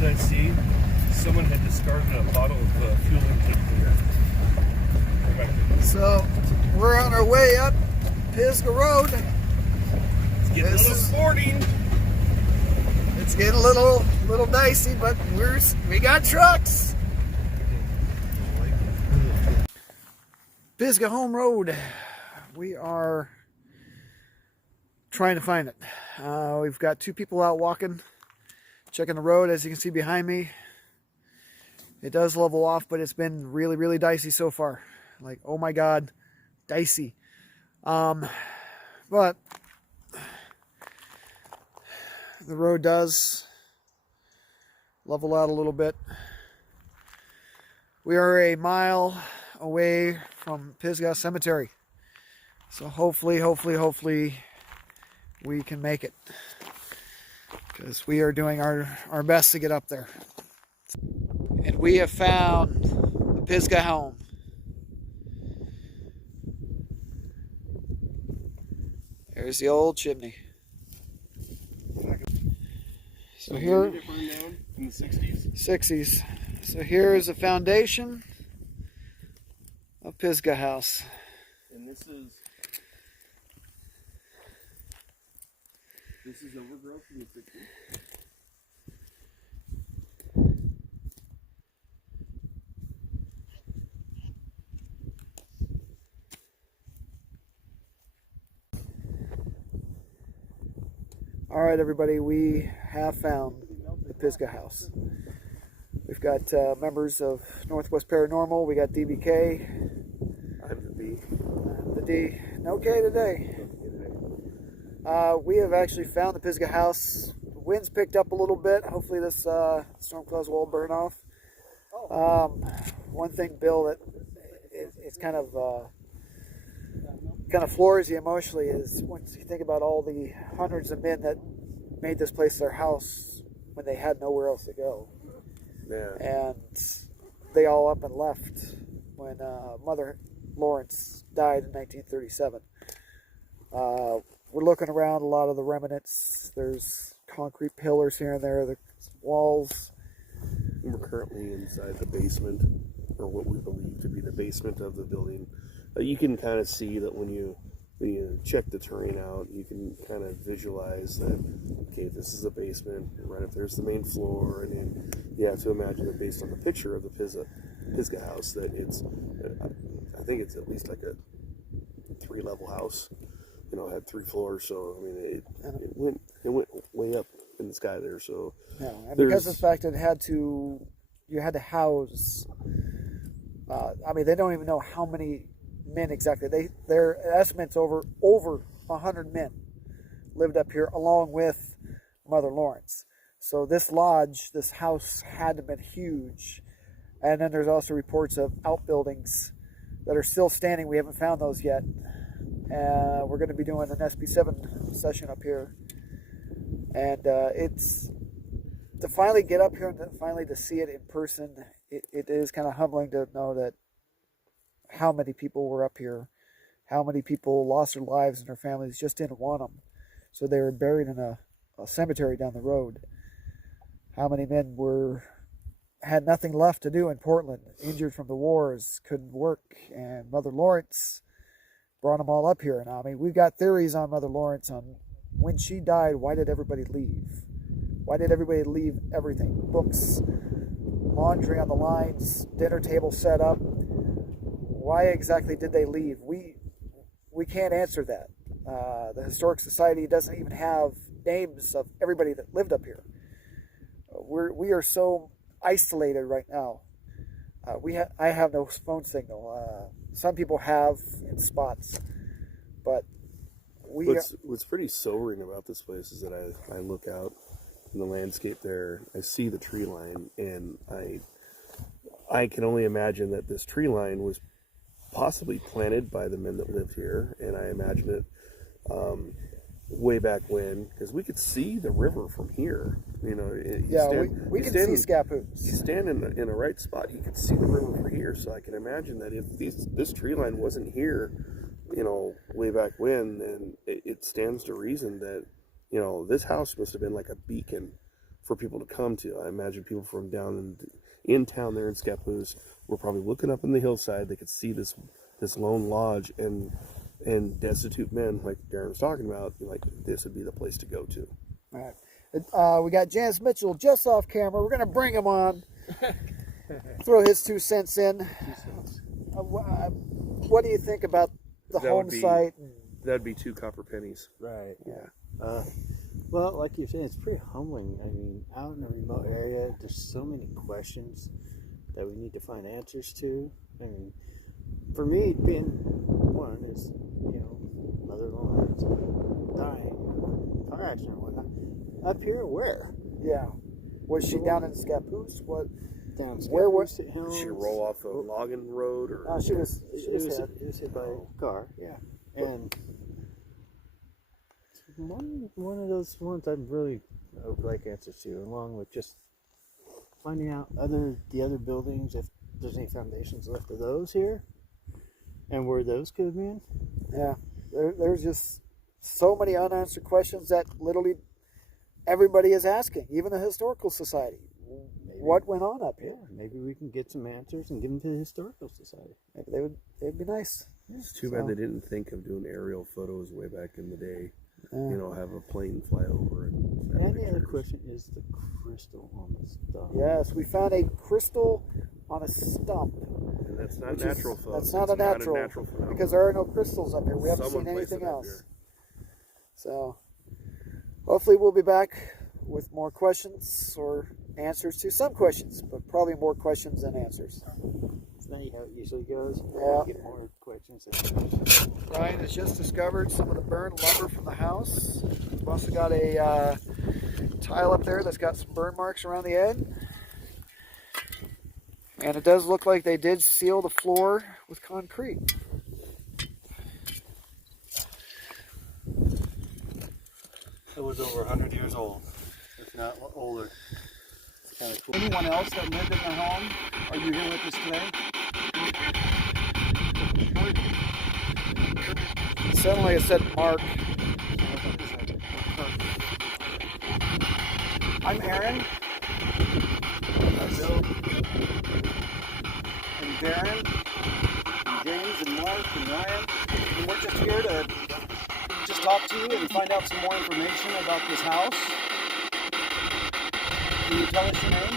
did I see? Someone had discarded a bottle of fuel intake cleaner. So we're on our way up Pisgah Road. It's getting a little sporting. It's getting a little dicey, but we got trucks. Pisgah Home Road. We are trying to find it. We've got two people out walking, checking the road. As you can see behind me, it does level off, but it's been really, really dicey so far. Like, oh my God, dicey. But the road does level out a little bit. We are a mile away from Pisgah Cemetery. So hopefully we can make it, because we are doing our best to get up there. And we have found the Pisgah home. There's the old chimney. So here, in the 60s. 60s. So here is the foundation of Pisgah House. And this is overgrowth in the 60s. All right, everybody, we have found the Pisgah House. We've got members of Northwest Paranormal. We got DBK. I'm the B. The D. No K today. We have actually found the Pisgah House. The wind's picked up a little bit. Hopefully this storm clouds will all burn off. One thing, Bill, that it's kind of floors you emotionally is once you think about all the hundreds of men that made this place their house when they had nowhere else to go. Yeah. And they all up and left when Mother Lawrence died in 1937. We're looking around a lot of the remnants. There's concrete pillars here and there, the walls. We're currently inside the basement, or what we believe to be the basement of the building. You can kind of see that when you check the terrain out, you can kind of visualize that, okay, this is the basement, right up there's the main floor, and then you have to imagine that based on the picture of the Pisgah house, that it's, I think it's at least like a 3-level house. You know, it had 3 floors, so I mean, it went way up in the sky there. So yeah, and because of the fact that you had to house. I mean, they don't even know how many men exactly. Their estimates over 100 men lived up here, along with Mother Lawrence. So this lodge, this house, had to have been huge. And then there's also reports of outbuildings that are still standing. We haven't found those yet. We're going to be doing an SB7 session up here, and it's to finally get up here and finally to see it in person. It is kind of humbling to know that how many people were up here, how many people lost their lives and their families just didn't want them, so they were buried in a cemetery down the road. How many men had nothing left to do in Portland, injured from the wars, couldn't work, and Mother Lawrence brought them all up here. Now, I mean, we've got theories on Mother Lawrence on when she died. Why did everybody leave? Why did everybody leave everything? Books, laundry on the lines, dinner table set up. Why exactly did they leave? We can't answer that. The Historic Society doesn't even have names of everybody that lived up here. We are so isolated right now. I have no phone signal. Some people have in spots, but what's pretty sobering about this place is that I look out in the landscape there, I see the tree line, and I can only imagine that this tree line was possibly planted by the men that lived here, and I imagine it way back when, because we could see the river from here. You know, we can see Scappoose. You stand in a right spot, you can see the river from here. So I can imagine that if this tree line wasn't here, you know, way back when, then it stands to reason that, you know, this house must have been like a beacon for people to come to. I imagine people from down in town there in Scappoose were probably looking up in the hillside. They could see this lone lodge and destitute men like Darren was talking about. Like, this would be the place to go to. All right. We got Janice Mitchell just off camera. We're going to bring him on. Throw his 2 cents in. What do you think about the home site? That'd be 2 copper pennies. Right. Yeah. Well, like you're saying, it's pretty humbling. I mean, out in a remote area, there's so many questions that we need to find answers to. I mean, for me, being one is, mother-in-law is dying, car accident or whatnot. Up here, where? Yeah. Was she down in Scappoose? What? Down Where was Scappoose Hills. Did she roll off a logging road, or? She was hit by a car. Yeah, and one of those ones I really would like answers to, along with just finding out the other buildings, if there's any foundations left of those here, and where those could have been. Yeah, there's just so many unanswered questions that literally everybody is asking, even the Historical Society. Maybe, what went on up here? Yeah, maybe we can get some answers and give them to the Historical Society. Maybe they'd be nice. It's too bad they didn't think of doing aerial photos way back in the day. Have a plane fly over and the other question is the crystal on the stump. Yes, we found a crystal on a stump. And that's not natural, folks. That's not a natural phenomenon. because there are no crystals up here. We haven't Someone seen placed anything it up else. here. So hopefully we'll be back with more questions or answers to some questions, but probably more questions than answers. Isn't that how it usually goes? Yeah. Get more questions. Ryan has just discovered some of the burned lumber from the house. We've also got a tile up there that's got some burn marks around the end. And it does look like they did seal the floor with concrete. It was over 100 years old, if not older. It's kind of cool. Anyone else that lived in the home? Are you here with us today? Suddenly it said Mark. I'm Aaron. Bill. And Darren. And James and Mark and Ryan. And we're just here to just talk to you and find out some more information about this house. Can you tell us your name?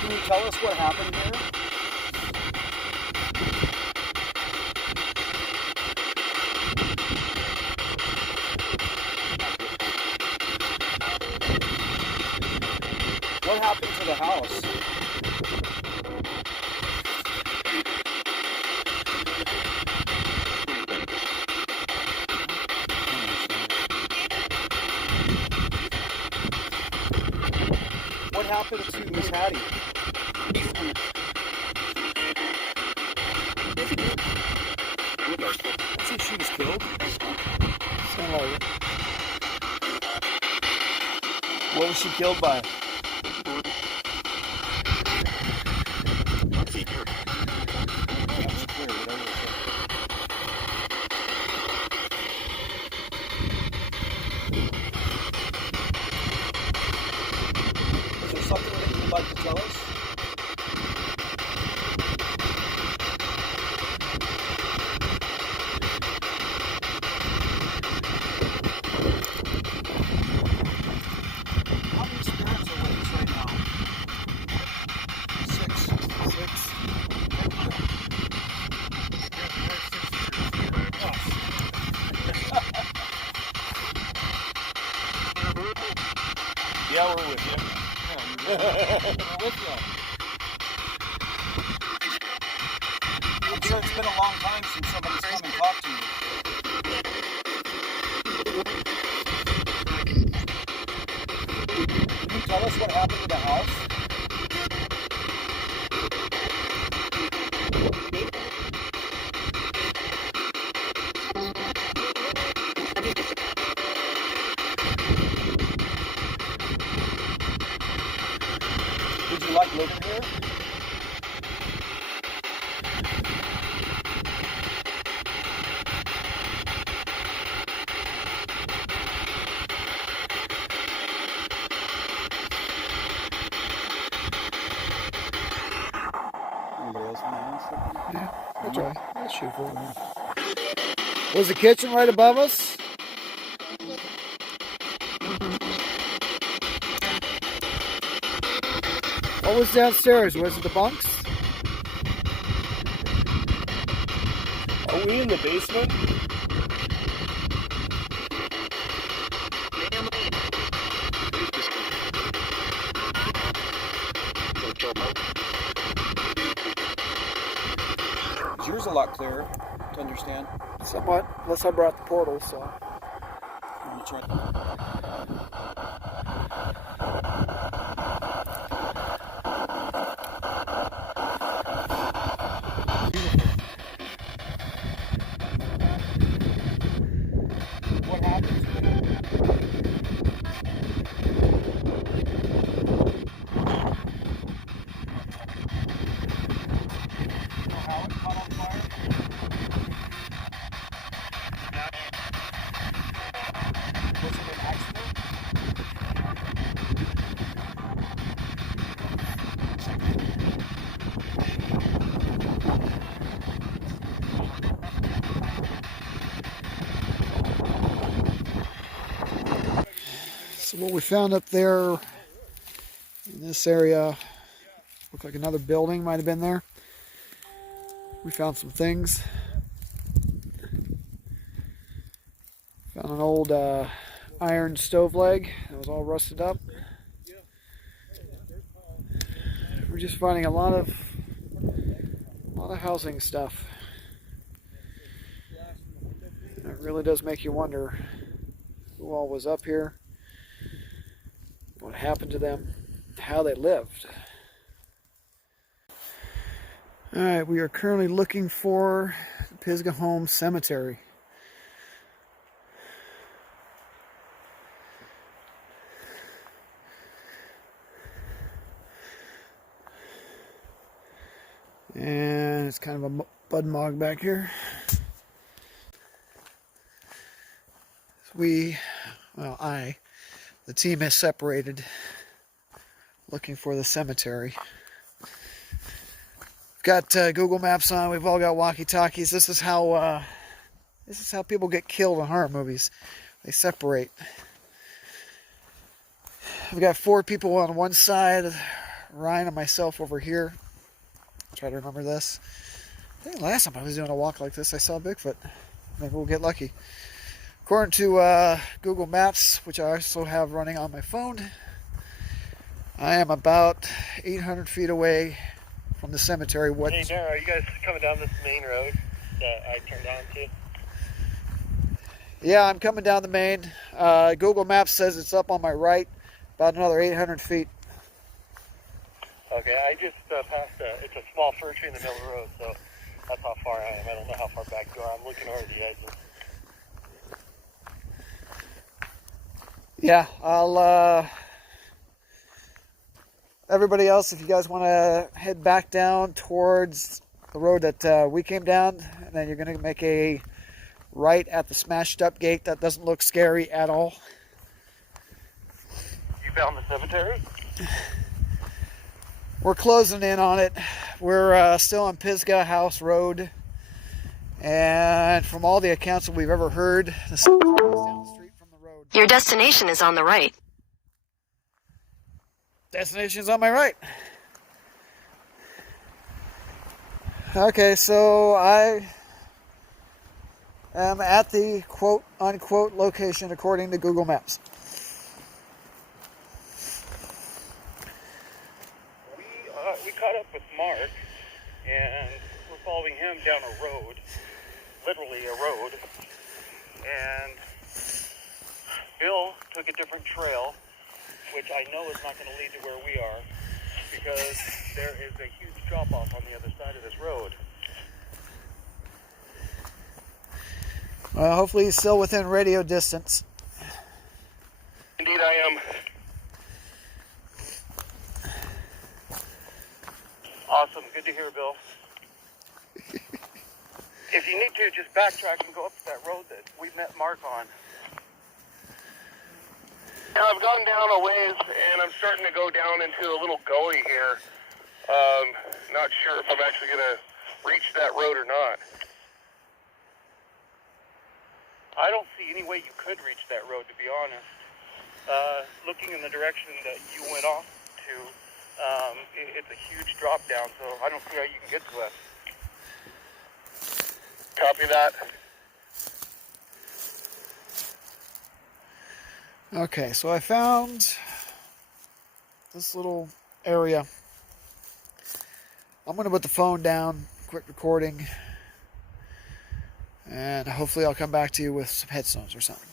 Can you tell us what happened here? What happened to the house? What happened to Miss Hattie? I think she was killed. Sound like it. What was she killed by? Is there something that you'd like to tell us? How many spirits are with us right now? 6. Yeah, we're with you. We're with you. I'm sure it's been a long time since somebody's come and talked to you. Can you tell us what happened to the house? Did you like living here? Yeah, that's all right. Let's shoot for it. Was the kitchen right above us? What was downstairs? Was it the bunks? Are we in the basement? Is yours a lot clearer to understand? Somewhat, unless I brought the portal, so. I'm gonna try. What happened to it? You know how it caught on fire? Was it an accident? So what we found up there in this area, looked like another building might have been there. We found some things. Found an old iron stove leg that was all rusted up. We're just finding a lot of housing stuff. And it really does make you wonder who all was up here, what happened to them, how they lived. All right, we are currently looking for the Pisgah Home Cemetery. And it's kind of a bud mog back here. The team has separated looking for the cemetery. We've got Google Maps on. We've all got walkie-talkies. This is how people get killed in horror movies. They separate. We've got 4 people on one side, Ryan and myself over here. Try to remember this. I think last time I was doing a walk like this, I saw Bigfoot. Maybe we'll get lucky. According to Google Maps, which I also have running on my phone, I am about 800 feet away from the cemetery. Hey Darren, are you guys coming down this main road that I turned onto? Yeah, I'm coming down the main. Google Maps says it's up on my right, about another 800 feet. Okay, I just passed it's a small fir tree in the middle of the road, so that's how far I am. I don't know how far back you are. I'm looking over the edges. Yeah, I'll, everybody else, if you guys want to head back down towards the road that we came down, and then you're going to make a right at the smashed up gate. That doesn't look scary at all. You found the cemetery? We're closing in on it. We're still on Pisgah House Road, and from all the accounts that we've ever heard, the cemetery is down the street from the road. Your destination is on the right. Destination's on my right. Okay, so I am at the quote unquote location according to Google Maps. We caught up with Mark, and we're following him down a road, literally a road, and Bill took a different trail, which I know is not going to lead to where we are, because there is a huge drop-off on the other side of this road. Well, hopefully he's still within radio distance. Indeed I am. Awesome. Good to hear, Bill. If you need to, just backtrack and go up to that road that we met Mark on. Now, I've gone down a ways, and I'm starting to go down into a little gully here. Not sure if I'm actually going to reach that road or not. I don't see any way you could reach that road, to be honest. Looking in the direction that you went off to, it's a huge drop down, so I don't see how you can get to us. Copy that. Okay, so I found this little area. I'm going to put the phone down, quit recording, and hopefully I'll come back to you with some headstones or something.